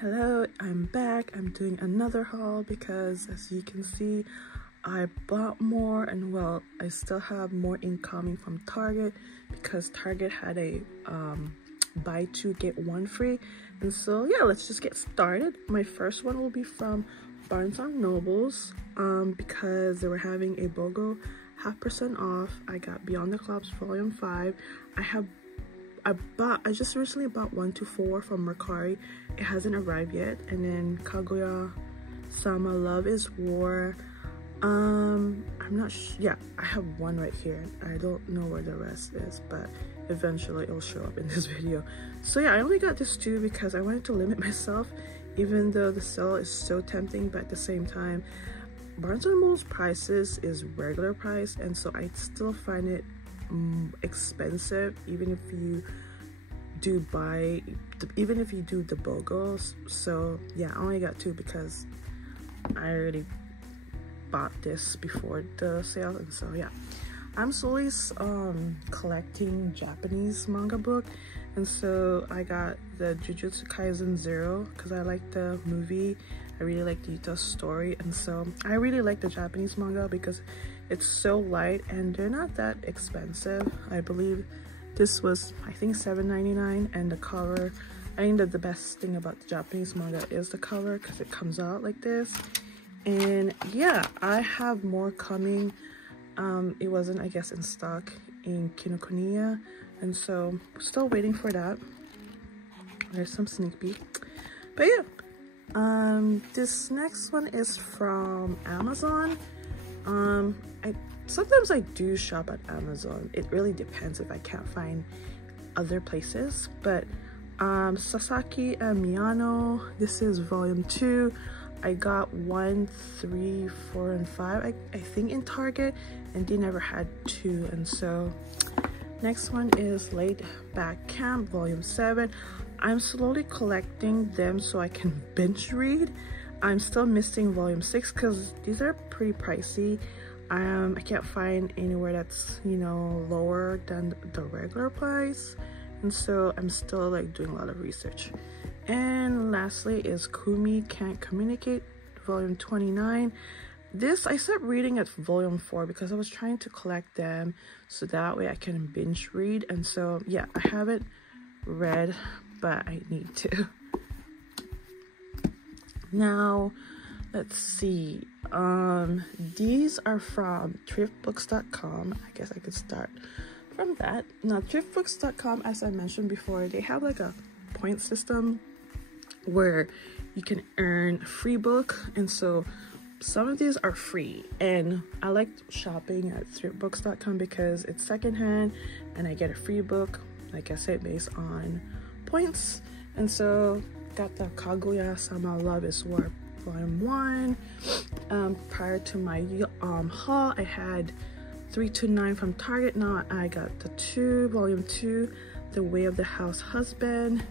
Hello, I'm back. I'm doing another haul because as you can see, I bought more, and well, I still have more incoming from Target because Target had a buy two get one free. And so yeah, let's just get started. My first one will be from Barnes & Nobles because they were having a BOGO half% off. I got Beyond the Clouds Volume 5. I just recently bought 1 to 4 from Mercari. It hasn't arrived yet. And then Kaguya-sama Love is War. I'm not yeah, I have one right here. I don't know where the rest is, but eventually it'll show up in this video. So yeah, I only got this 2 because I wanted to limit myself, even though the sale is so tempting, but at the same time, Barnes & Noble's prices is regular price, and so I still find it expensive even if you do the BOGOs. So yeah, I only got 2 because I already bought this before the sale. And so yeah, I'm slowly collecting Japanese manga book, and so I got the Jujutsu Kaisen 0 because I like the movie. I really like Yuto's story, and so I really like the Japanese manga because it's so light and they're not that expensive. I believe this was, I think, $7.99, and the cover, I think that the best thing about the Japanese manga is the cover because it comes out like this. And yeah, I have more coming. It wasn't, I guess, in stock in Kinokuniya, and so still waiting for that. There's some sneak peek, but yeah, this next one is from Amazon. Sometimes I do shop at Amazon. It really depends if I can't find other places, but Sasaki and Miyano, this is volume 2. I got 1, 3, 4, and 5 I think in Target, and they never had 2. And so next one is Laid Back Camp volume 7. I'm slowly collecting them so I can binge read. I'm still missing volume 6 because these are pretty pricey. I can't find anywhere that's, you know, lower than the regular price, and so I'm still like doing a lot of research. And lastly is Kumi Can't Communicate volume 29. This I stopped reading at volume 4 because I was trying to collect them so that way I can binge read, and so yeah, I haven't read, but I need to. Now let's see, these are from thriftbooks.com. I guess I could start from that. Now thriftbooks.com, as I mentioned before, they have like a point system where you can earn a free book, and so some of these are free. And I like shopping at thriftbooks.com because it's secondhand and I get a free book, like I said, based on points. And so got the Kaguya-sama Love is War volume 1. Prior to my haul, I had 3 to 9 from Target. Now I got the 2, volume 2, The Way of the House Husband.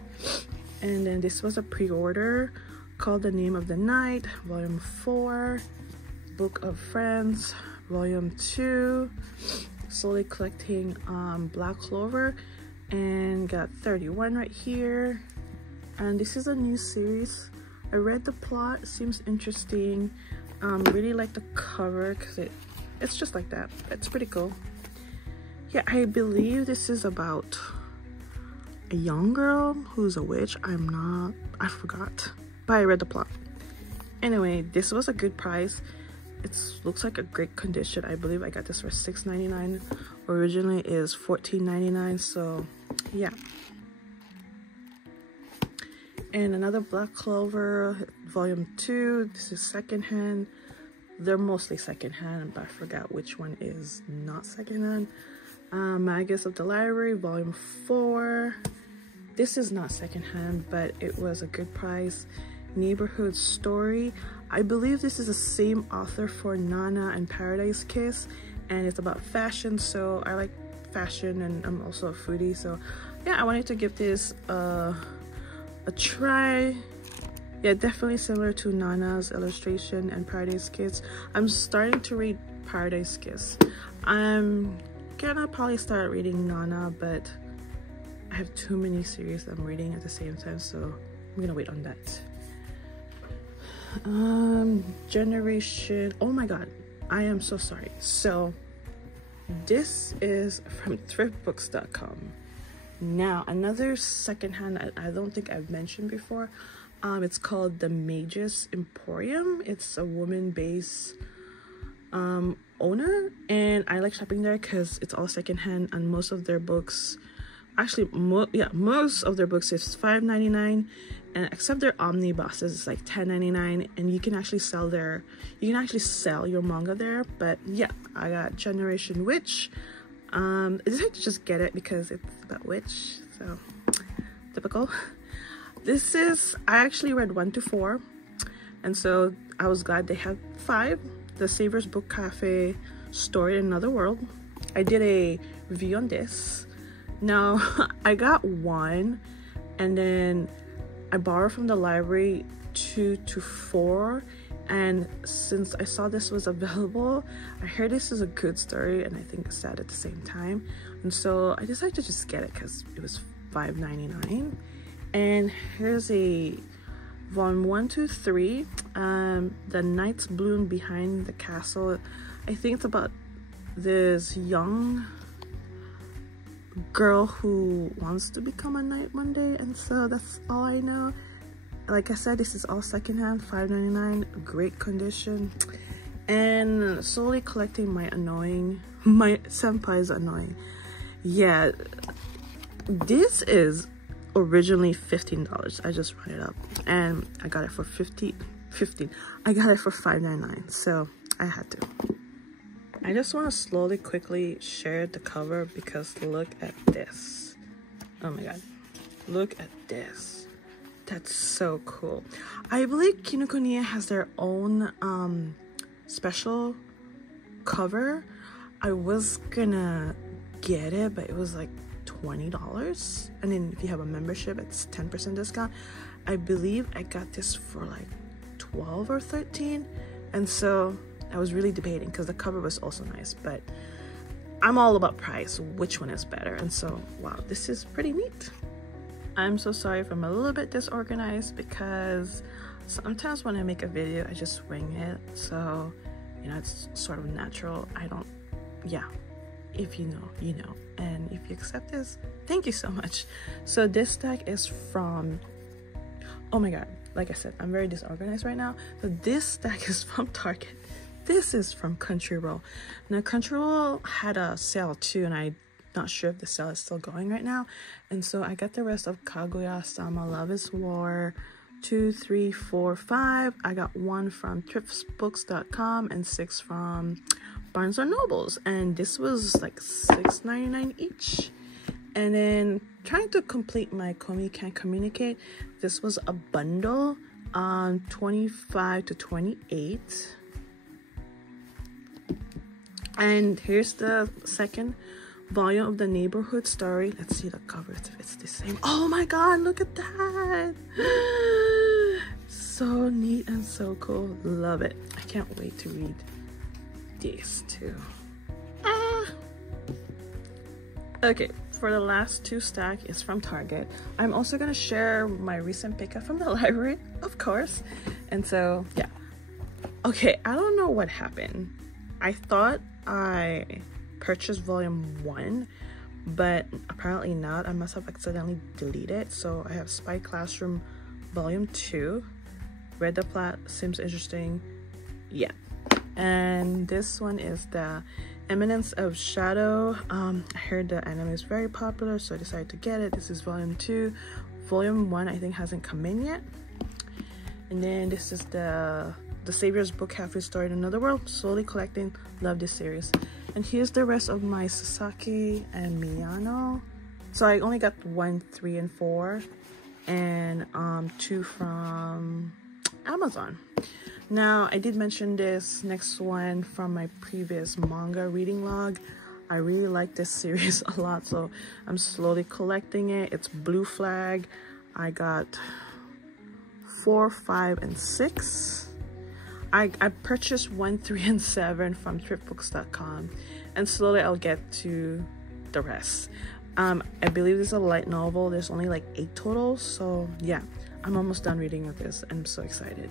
And then this was a pre-order called The Name of the Night volume 4, Book of Friends volume 2. Slowly collecting Black Clover, and got 31 right here. And this is a new series. I read the plot, seems interesting. Really like the cover because it's just like that. It's pretty cool. Yeah, I believe this is about a young girl who's a witch. I forgot, but I read the plot. Anyway, this was a good price. It looks like a great condition. I believe I got this for $6.99. Originally is $14.99, so yeah. And another Black Clover volume 2. This is secondhand. They're mostly secondhand, but I forgot which one is not secondhand. Magus of the Library volume 4. This is not secondhand, but it was a good price. Neighborhood Story. I believe this is the same author for Nana and Paradise Kiss, and it's about fashion, so I like fashion and I'm also a foodie, so yeah, I wanted to give this a try. Yeah, definitely similar to Nana's illustration and Paradise Kiss. I'm starting to read Paradise Kiss. I'm gonna probably start reading Nana, but I have too many series I'm reading at the same time, so I'm gonna wait on that. Generation, oh my god, I am so sorry. So this is from thriftbooks.com. Now another secondhand I don't think I've mentioned before. It's called the Mage's Emporium. It's a woman-based owner, and I like shopping there because it's all secondhand, and most of their books, actually most of their books is $5.99, and except their omnibuses it's like $10.99, and you can actually sell your manga there. But yeah, I got Generation Witch. I decided to just get it because it's about witch, so typical. This is, I actually read 1 to 4, and so I was glad they had 5. The Savers Book Cafe Story in Another World. I did a review on this. Now I got 1, and then I borrowed from the library 2 to 4, and since I saw this was available, I heard this is a good story and I think it's sad at the same time, and so I decided to just get it because it was $5.99. And here's a volume 1, 2, 3. The Night's Bloom Behind the Castle. I think it's about this young girl who wants to become a knight one day, and so that's all I know. Like I said, this is all secondhand, $5.99, great condition. And slowly collecting my senpai's annoying. Yeah, this is originally $15. I just run it up, and I got it for $15. I got it for $5.99, so I had to. I just want to slowly quickly share the cover because look at this. Oh my god, look at this. That's so cool. I believe Kinokuniya has their own special cover. I was gonna get it, but it was like $20, and then if you have a membership it's 10% discount. I believe I got this for like $12 or $13, and so I was really debating because the cover was also nice, but I'm all about price, which one is better, and so wow, this is pretty neat. I'm so sorry if I'm a little bit disorganized because sometimes when I make a video I just wing it, so you know, it's sort of natural. I don't, yeah, if you know, you know, and if you accept this, thank you so much. So this stack is from, oh my god, like I said, I'm very disorganized right now. So this stack is from Target. This is from Crunchyroll. Now Crunchyroll had a sale too, and I'm not sure if the sale is still going right now, and so I got the rest of Kaguya-sama Love is War 2, 3, 4, 5. I got 1 from thriftbooks.com and 6 from Barnes & Nobles, and this was like $6.99 each. And then trying to complete my Komi Can't Communicate, this was a bundle on 25 to 28. And here's the second volume of the Neighborhood Story. Let's see the cover if it's the same. Oh my god, look at that. So neat and so cool. Love it. I can't wait to read these too. Okay, for the last 2 stack is from Target. I'm also gonna share my recent pickup from the library, of course. And so yeah, okay, I don't know what happened. I thought I purchased volume 1, but apparently not. I must have accidentally deleted it. So I have Spy Classroom volume 2. Read the plot, seems interesting. Yeah. And this one is the Eminence of Shadow. I heard the anime is very popular, so I decided to get it. This is volume 2. Volume 1 I think hasn't come in yet. And then this is the Savior's Book Cafe Story in Another World. Slowly collecting. Love this series. And here's the rest of my Sasaki and Miyano. So I only got 1, 3, and 4, and 2 from Amazon. Now I did mention this next one from my previous manga reading log. I really like this series a lot, so I'm slowly collecting it. It's Blue Flag. I got 4, 5, and 6. I purchased 1, 3, and 7 from thriftbooks.com, and slowly I'll get to the rest. I believe this is a light novel. There's only like 8 total, so yeah, I'm almost done reading with this. I'm so excited.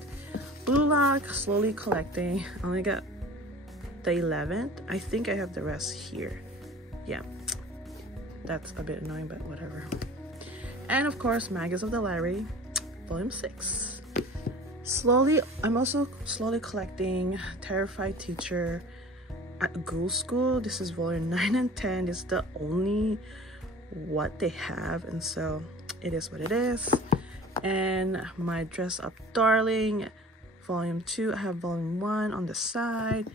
Blue Lock, slowly collecting. I only got the 11th. I think I have the rest here. Yeah, that's a bit annoying, but whatever. And of course, Mangas of the Library, volume 6. I'm also slowly collecting Terrified Teacher at Ghoul School. This is volume 9 and 10. This is the only what they have, and so it is what it is. And My Dress Up Darling, volume 2. I have volume 1 on the side.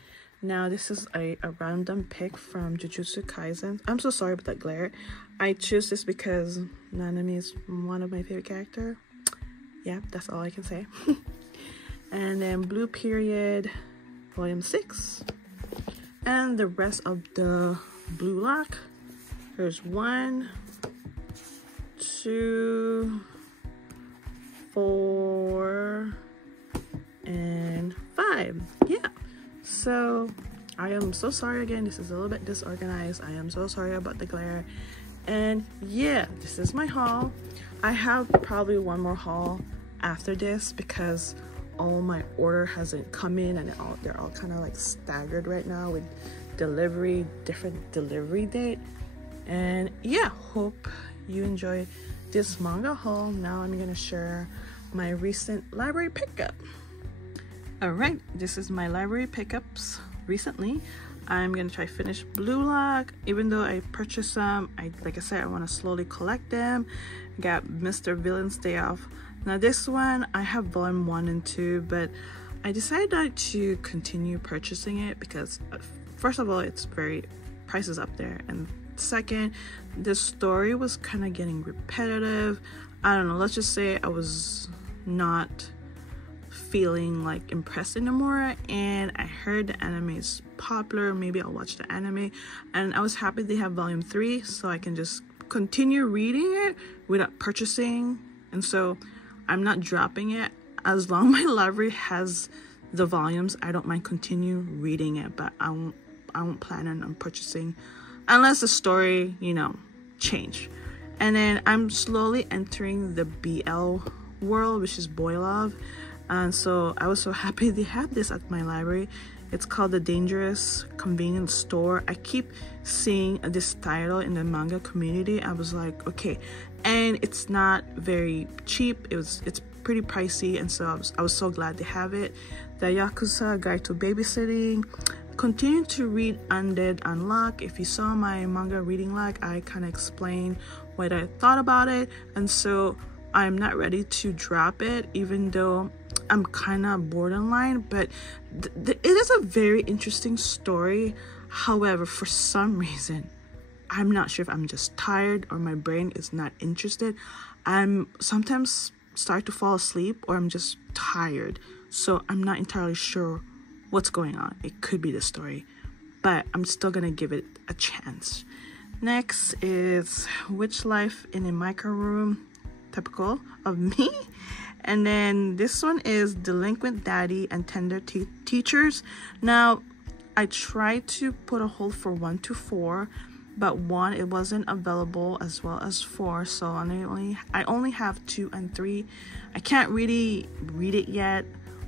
Now this is a random pick from Jujutsu Kaisen. I'm so sorry about that glare. I choose this because Nanami is one of my favorite characters. Yeah, that's all I can say. And then Blue Period, volume 6. And the rest of the Blue Lock. There's 1, 2, 4, and 5. Yeah. So I am so sorry again. This is a little bit disorganized. I am so sorry about the glare. And yeah, this is my haul. I have probably one more haul after this because all my order hasn't come in, and they're all kind of like staggered right now with different delivery date. And yeah, hope you enjoy this manga haul. Now I'm gonna share my recent library pickup. All right, this is my library pickups recently. I'm gonna try finish Blue Lock. Even though I purchased some, like I said, I want to slowly collect them. Got Mr. Villain's Day Off. Now this one, I have volume 1 and 2, but I decided not to continue purchasing it because first of all, it's very prices up there, and second, the story was kind of getting repetitive. I don't know, let's just say I was not feeling like impressed anymore, and I heard the anime is popular. Maybe I'll watch the anime, and I was happy they have volume 3 so I can just continue reading it without purchasing. And so I'm not dropping it. As long as my library has the volumes, I don't mind continue reading it, but I won't plan on purchasing unless the story, you know, change. And then I'm slowly entering the BL world, which is boy love. And so I was so happy they had this at my library. It's called The Dangerous Convenience Store. I keep seeing this title in the manga community. I was like, okay, and it's not very cheap. It's pretty pricey, and so I was so glad they have it. The Yakuza Guide to Babysitting. Continue to read Undead Unlock. If you saw my manga reading log, I kind of explained what I thought about it, and so I'm not ready to drop it, even though I'm kind of borderline. But it is a very interesting story. However, for some reason, I'm not sure if I'm just tired or my brain is not interested. I'm sometimes start to fall asleep, or I'm just tired, so I'm not entirely sure what's going on. It could be the story, but I'm still gonna give it a chance. Next is Witch Life in a Micro Room, typical of me. And then this one is Delinquent Daddy and Tender Teachers. Now, I tried to put a hold for 1 to 4, but 1, it wasn't available, as well as 4, so I only have 2 and 3. I can't really read it yet.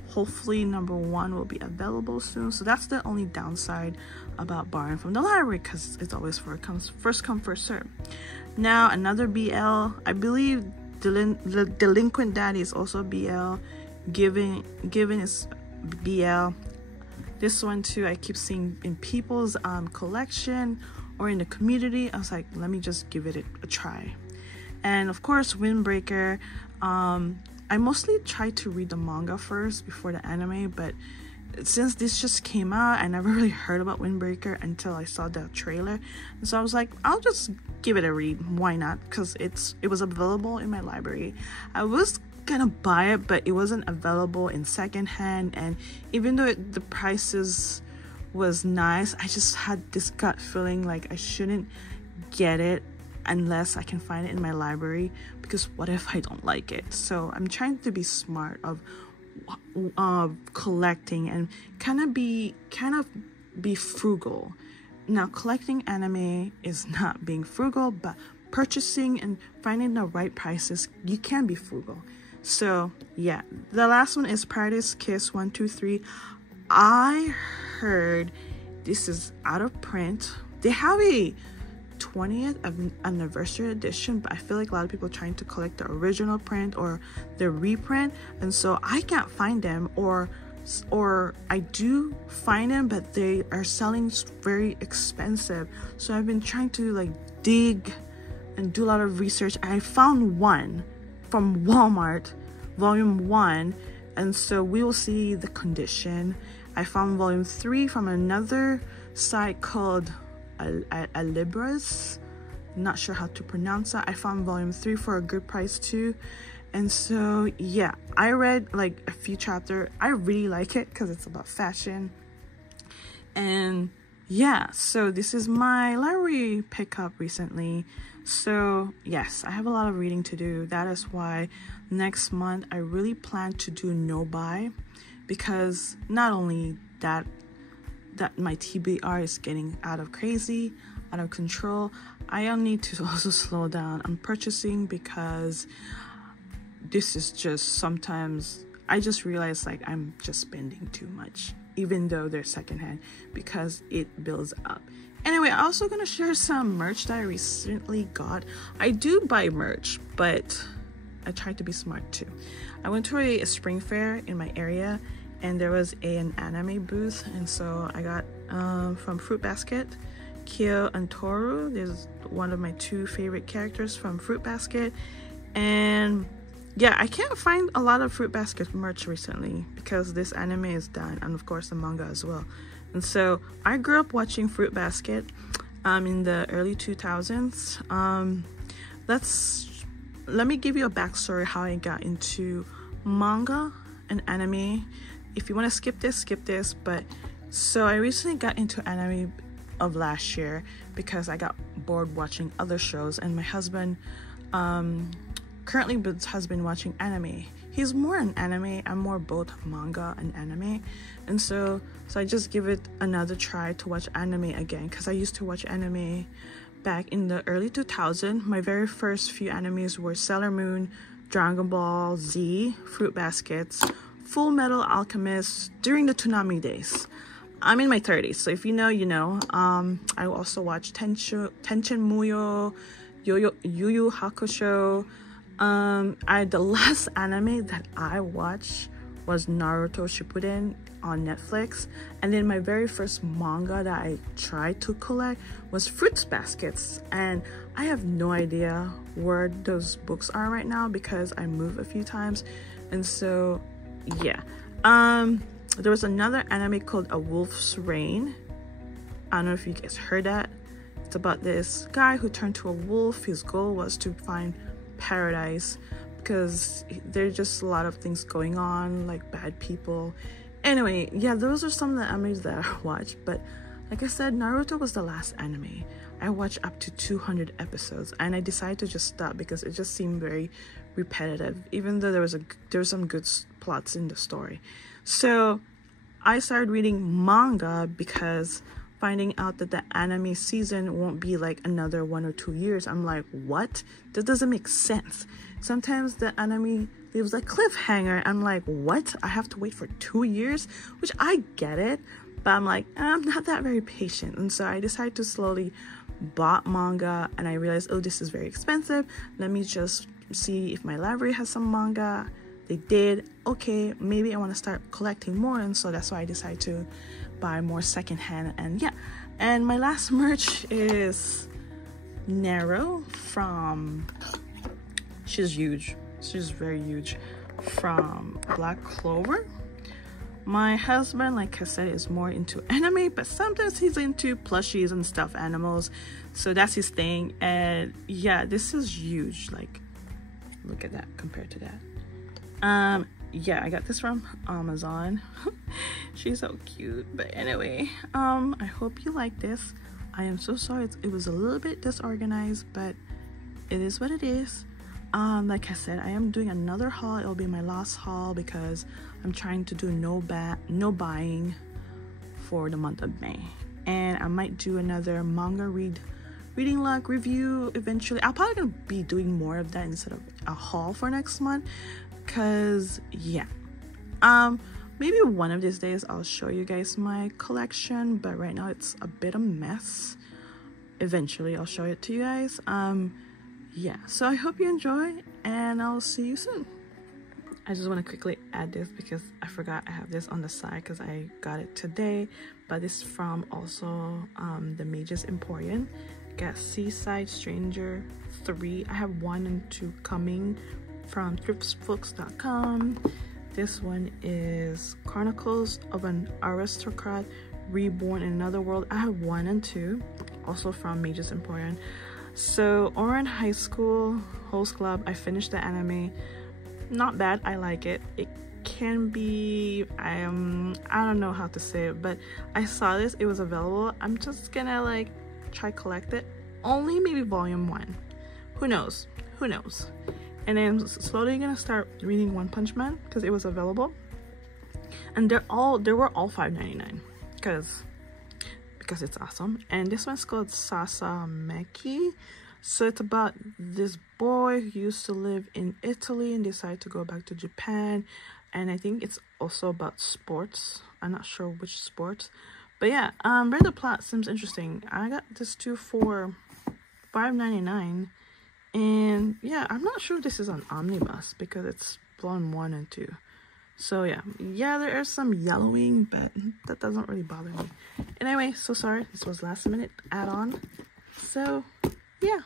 Hopefully number 1 will be available soon. So that's the only downside about borrowing from the library, because it's always first come first serve. Now another BL, I believe the Delinquent Daddy is also BL. Given is BL. This one too, I keep seeing in people's collection or in the community. I was like, let me just give it a try. And of course, Windbreaker. I mostly tried to read the manga first before the anime, but since this just came out, I never really heard about Windbreaker until I saw the trailer. And so I was like, I'll just give it a read. Why not? Because it was available in my library. I was gonna buy it, but it wasn't available in secondhand, and even though the prices was nice, I just had this gut feeling like I shouldn't get it unless I can find it in my library, because what if I don't like it? So I'm trying to be smart of collecting and kind of be frugal. Now, collecting anime is not being frugal, but purchasing and finding the right prices, you can be frugal. So yeah, the last one is Paradise Kiss 123. I heard this is out of print. They have a 20th anniversary edition, but I feel like a lot of people are trying to collect the original print or the reprint, and so I can't find them, or I do find them, but they are selling very expensive. So I've been trying to like dig and do a lot of research. I found one from Walmart, volume 1, and so we will see the condition. I found volume 3 from another site called Alibras, not sure how to pronounce that. I found volume 3 for a good price too. And so yeah, I read like a few chapters. I really like it because it's about fashion. And yeah, so this is my library pickup recently. So yes, I have a lot of reading to do. That is why next month I really plan to do no buy, because not only that my TBR is getting out of control, I need to also slow down on purchasing, because this is just, sometimes I just realize like I'm just spending too much, even though they're secondhand, because it builds up. Anyway, I'm also gonna share some merch that I recently got. I do buy merch, but I try to be smart too. I went to a spring fair in my area, and there was an anime booth, and so I got from Fruit Basket, Kyo and Toru. There's one of my 2 favorite characters from Fruit Basket. And yeah, I can't find a lot of Fruit Basket merch recently because this anime is done, and of course the manga as well. And so I grew up watching Fruit Basket in the early 2000s. Let me give you a backstory how I got into manga and anime. If you want to skip this, but so I recently got into anime of last year because I got bored watching other shows, and my husband currently has been watching anime. He's more an anime, I'm more both manga and anime, and so I just give it another try to watch anime again, because I used to watch anime back in the early 2000s. My very first few animes were Sailor Moon, Dragon Ball Z, Fruit Baskets, Full Metal Alchemist during the Toonami days. I'm in my 30s, so if you know, you know. I also watch Tenchen Muyo, Yu Yu Hakusho. The last anime that I watched was Naruto Shippuden on Netflix, and then my very first manga that I tried to collect was Fruits Baskets, and I have no idea where those books are right now because I moved a few times. And so yeah, there was another anime called A Wolf's Rain. I don't know if you guys heard that. It's about this guy who turned to a wolf. His goal was to find paradise because there's just a lot of things going on, like bad people. Anyway, yeah, those are some of the animes that I watched. But like I said, Naruto was the last anime. I watched up to 200 episodes, and I decided to just stop because it just seemed very repetitive, even though there was some good plots in the story. So I started reading manga because finding out that the anime season won't be like another 1 or 2 years, I'm like, what? That doesn't make sense. Sometimes the anime leaves a cliffhanger. I'm like, what? I have to wait for 2 years? Which I get it, but I'm like, I'm not that very patient. And so I decided to slowly bought manga, and I realized, oh, this is very expensive. Let me just see if my library has some manga. They did. Okay, maybe I want to start collecting more, and so that's why I decided to buy more secondhand. And yeah, and my last merch is Nero from, she's huge, she's very huge, from Black Clover. My husband, like I said, is more into anime, but sometimes he's into plushies and stuffed animals, so that's his thing. And yeah, this is huge. Like, look at that compared to that. Yeah, I got this from Amazon. She's so cute. But anyway, I hope you like this. I am so sorry it was a little bit disorganized, but it is what it is. Like I said, I am doing another haul. It'll be my last haul because I'm trying to do no buying for the month of May, and I might do another manga reading log review eventually. I'm probably gonna be doing more of that instead of a haul for next month. because yeah, maybe one of these days I'll show you guys my collection, but right now it's a bit of a mess. Eventually I'll show it to you guys. Yeah, so I hope you enjoy, and I'll see you soon. I just want to quickly add this because I forgot I have this on the side because I got it today, but it's from also the Mages Emporium. Got Seaside Stranger 3. I have 1 and 2 coming from thriftsbooks.com. This one is Chronicles of an Aristocrat Reborn in Another World. I have 1 and 2, also from Mages Emporium. So Oran High School Host Club, I finished the anime. Not bad, I like it. It can be, I don't know how to say it, but I saw this, it was available. I'm just gonna like try collect it. Only maybe volume 1. Who knows? Who knows? And then I'm slowly gonna start reading One Punch Man because it was available. And they were all $5.99 because it's awesome. And this one's called Sasameki. So it's about this boy who used to live in Italy and decided to go back to Japan. And I think it's also about sports. I'm not sure which sports. But yeah, read the plot, seems interesting. I got this too for $5.99. And yeah, I'm not sure if this is an omnibus because it's volume 1 and 2. So yeah, there is some yellowing, but that doesn't really bother me. Anyway, so sorry, this was last minute add-on. So yeah.